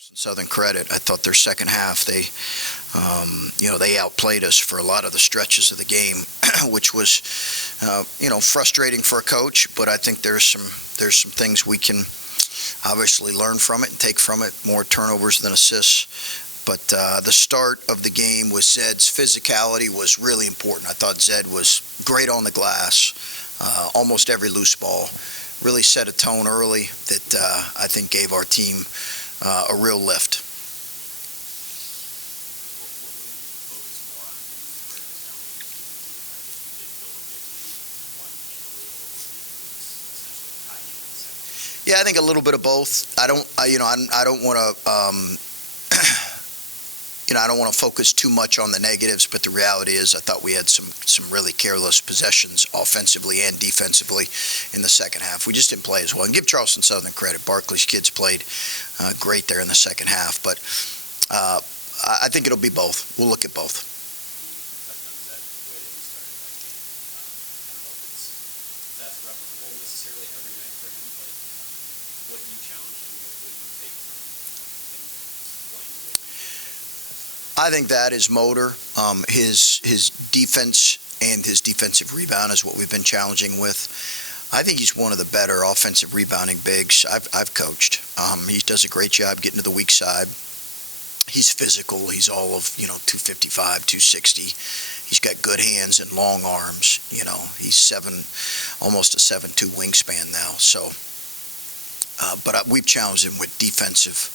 Southern credit. I thought their second half, they outplayed us for a lot of the stretches of the game, which was, frustrating for a coach. But I think there's some things we can obviously learn from it and take from it. More turnovers than assists. But the start of the game with Zed's physicality was really important. I thought Zed was great on the glass, almost every loose ball. Really set a tone early that I think gave our team a real lift. Yeah, I think a little bit of both. I don't want to, I don't want to focus too much on the negatives, but the reality is I thought we had some really careless possessions offensively and defensively in the second half. We just didn't play as well. And give Charleston Southern credit. Barkley's kids played great there in the second half. But I think it'll be both. We'll look at both. I think that is motor. His defense and his defensive rebound is what we've been challenging with. I think he's one of the better offensive rebounding bigs I've coached. He does a great job getting to the weak side. He's physical. He's all of 255, 260. He's got good hands and long arms. He's almost a 7'2" wingspan now. So, but we've challenged him with defensive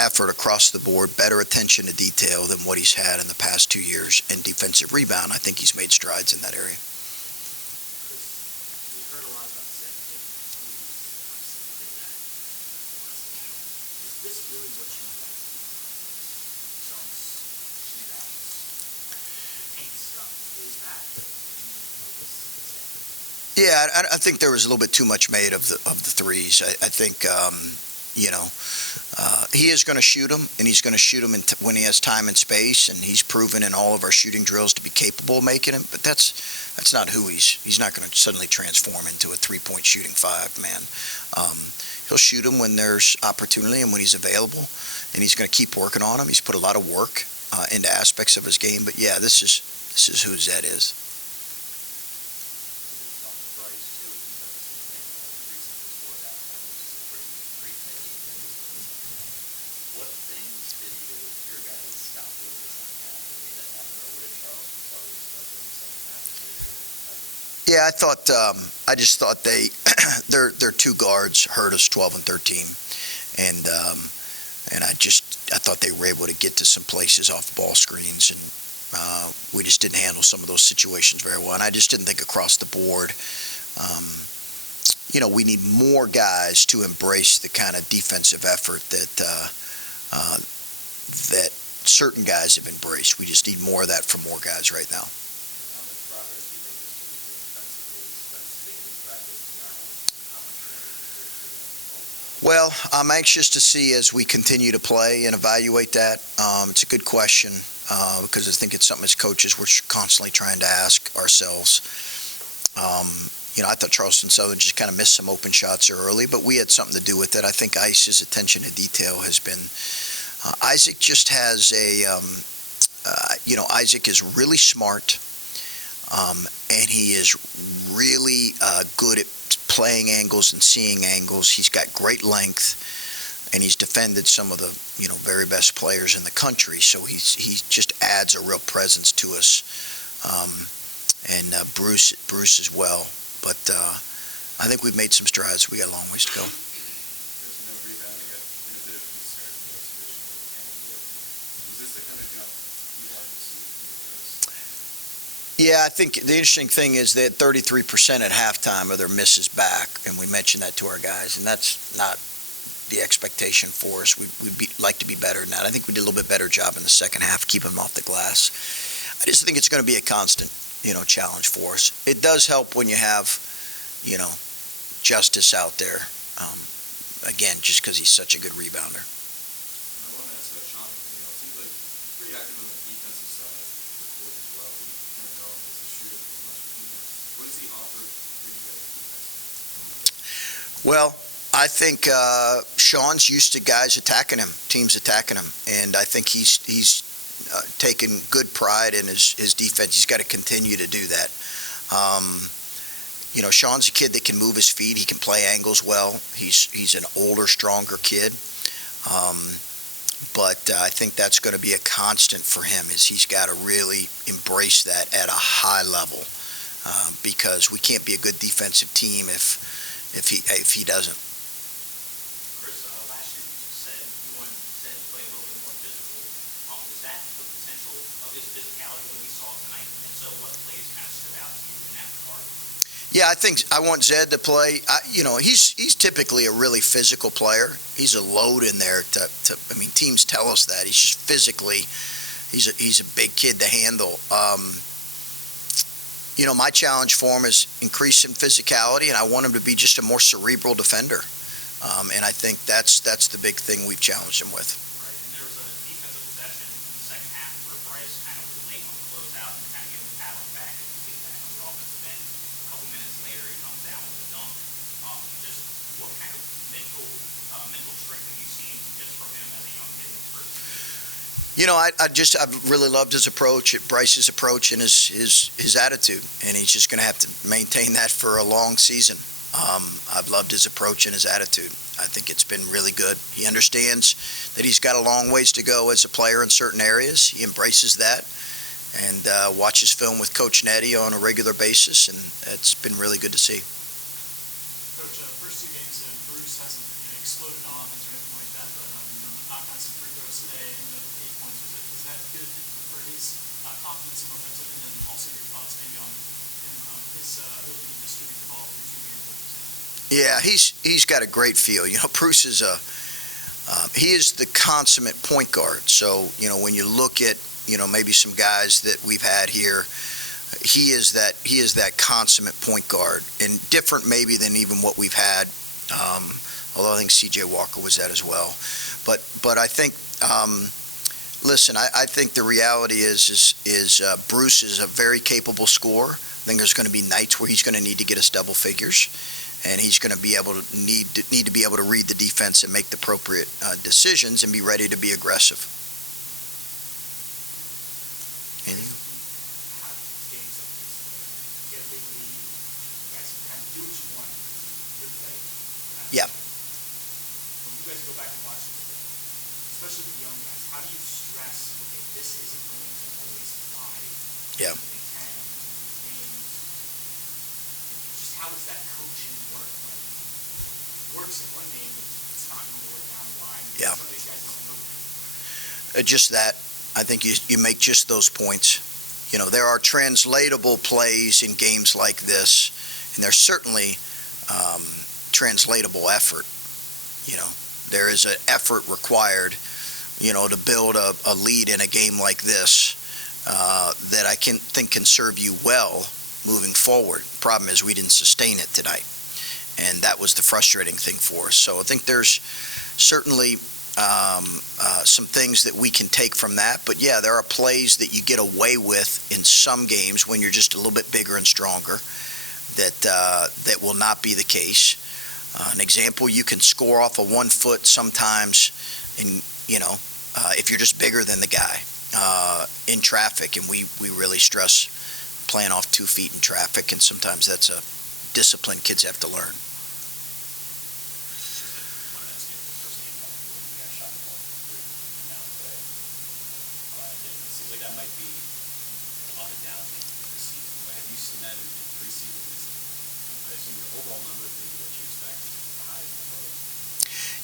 effort across the board, better attention to detail than what he's had in the past 2 years, and defensive rebound. I think he's made strides in that area. Yeah, I think there was a little bit too much made of the threes. I think he is going to shoot them, and he's going to shoot them when he has time and space, and he's proven in all of our shooting drills to be capable of making them. But that's not who he's not going to suddenly transform into a three-point shooting five man. He'll shoot them when there's opportunity and when he's available, and he's going to keep working on them. He's put a lot of work into aspects of his game. But yeah, this is who Zed is. Yeah, I just thought their two guards hurt us 12 and 13, and I thought they were able to get to some places off ball screens, and we just didn't handle some of those situations very well. And I just didn't think across the board. We need more guys to embrace the kind of defensive effort that certain guys have embraced. We just need more of that from more guys right now. Well, I'm anxious to see as we continue to play and evaluate that. It's a good question because I think it's something as coaches we're constantly trying to ask ourselves. I thought Charleston Southern just kind of missed some open shots early, but we had something to do with it. I think Ice's attention to detail has been. Isaac just has Isaac is really smart, and he is really good at playing angles and seeing angles. He's got great length, and he's defended some of the very best players in the country. So he just adds a real presence to us, and Bruce as well. But I think we've made some strides. We got a long ways to go. Yeah, I think the interesting thing is they had 33% at halftime of their misses back, and we mentioned that to our guys, and that's not the expectation for us. We'd like to be better than that. I think we did a little bit better job in the second half, keeping them off the glass. I just think it's going to be a constant, challenge for us. It does help when you have, Justice out there, again, just because he's such a good rebounder. Well, I think Sean's used to guys attacking him, teams attacking him, and I think he's taken good pride in his defense. He's got to continue to do that. Sean's a kid that can move his feet. He can play angles well. He's an older, stronger kid. But I think that's going to be a constant for him, is he's got to really embrace that at a high level, because we can't be a good defensive team if he doesn't. Chris, last year you said you wanted Zed to play a little bit more physical. Was that the potential of his physicality that we saw tonight? And so what plays kind of stood out to you in that regard? Yeah, I think I want Zed to play. He's typically a really physical player. He's a load in there. Teams tell us that he's just physically, he's a big kid to handle. My challenge for him is increasing physicality, and I want him to be just a more cerebral defender. And I think that's the big thing we've challenged him with. Right, and there was a defensive possession in the second half where Bryce kind of was late on the closeout and kind of gave him the paddling back and get back on the offensive end. A couple minutes later, he comes down with a dunk. Just what kind of mental strength have you seen just from him as a young kid in his first season? I've really loved his approach, Bryce's approach, and his attitude, and he's just going to have to maintain that for a long season. I've loved his approach and his attitude. I think it's been really good. He understands that he's got a long ways to go as a player in certain areas. He embraces that and watches film with Coach Nettie on a regular basis, and it's been really good to see. Coach, first two games, Bruce hasn't exploded on us or anything like that, but knocked on some free throws today and ended up with 8 points. Was that good for his confidence and momentum? And then also your thoughts maybe on his ability to distribute the ball through 2 games, like you said? Yeah, he's got a great feel. Bruce is he is the consummate point guard. So when you look at maybe some guys that we've had here, he is that consummate point guard, and different maybe than even what we've had. Although I think C.J. Walker was that as well. But I think listen, I think the reality is Bruce is a very capable scorer. I think there's going to be nights where he's going to need to get us double figures, and he's going to be able to need to be able to read the defense and make the appropriate decisions and be ready to be aggressive. Anything? Yeah. When you guys go back and watch it, especially the young guys, how do you stress, okay, this isn't going to always fly? Yeah. Just how does that coaching work? Like, it works in one game, but it's not going to work down the line. Yeah. Some of these guys don't know. Just that. I think you make just those points. There are translatable plays in games like this, and there's certainly translatable effort. There is an effort required, to build a lead in a game like this that I think can serve you well moving forward. The problem is we didn't sustain it tonight, and that was the frustrating thing for us. So I think there's certainly some things that we can take from that. But yeah, there are plays that you get away with in some games when you're just a little bit bigger and stronger that will not be the case. An example, you can score off of 1 foot sometimes, and if you're just bigger than the guy in traffic, and we really stress playing off 2 feet in traffic, and sometimes that's a discipline kids have to learn.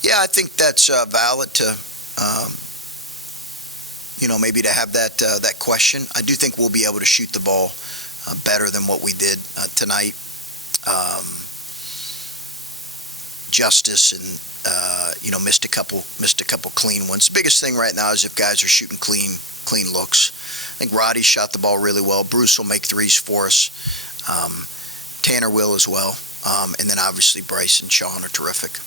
Yeah, I think that's valid to, maybe to have that question. I do think we'll be able to shoot the ball better than what we did tonight. Justice and missed a couple clean ones. The biggest thing right now is if guys are shooting clean looks. I think Roddy shot the ball really well. Bruce will make threes for us. Tanner will as well. And then obviously Bryce and Sean are terrific.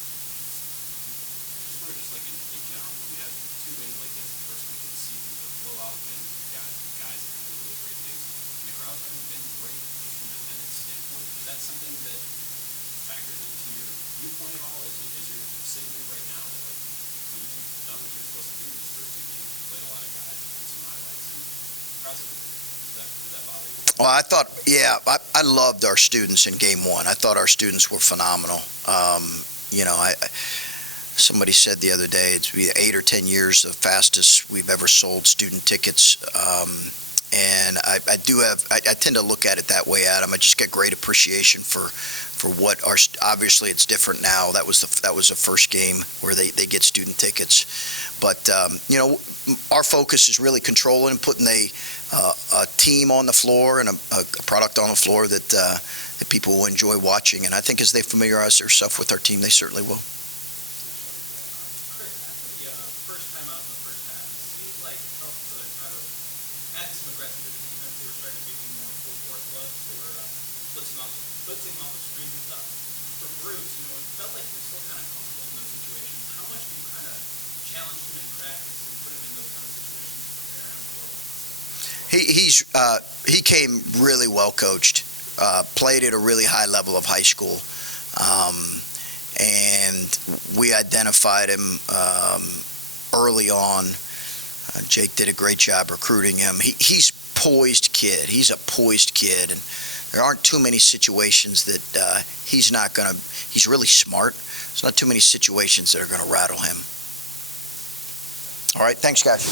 Does that bother you? Well, I loved our students in game one. I thought our students were phenomenal. Somebody said the other day it's been 8 or 10 years the fastest we've ever sold student tickets. And I tend to look at it that way, Adam. I just get great appreciation for what obviously it's different now. That was the first game where they get student tickets. But, our focus is really controlling and putting a team on the floor and a product on the floor that people will enjoy watching. And I think as they familiarize themselves with our team, they certainly will. Chris, after the first time out in the first half, it seemed like Char Southern kind of had some aggressive defense. They were starting to be more full court looks. They were blitzing off the screens and stuff. For Bruce, it felt like they were still kind of comfortable in those situations. How much do you kind of challenge him in practice and put him in those kind of situations to prepare him for what? He came really well coached, played at a really high level of high school, and we identified him early on. Jake did a great job recruiting him. He's poised kid. He's a poised kid, and there aren't too many situations that he's really smart. There's not too many situations that are going to rattle him. All right, thanks, guys.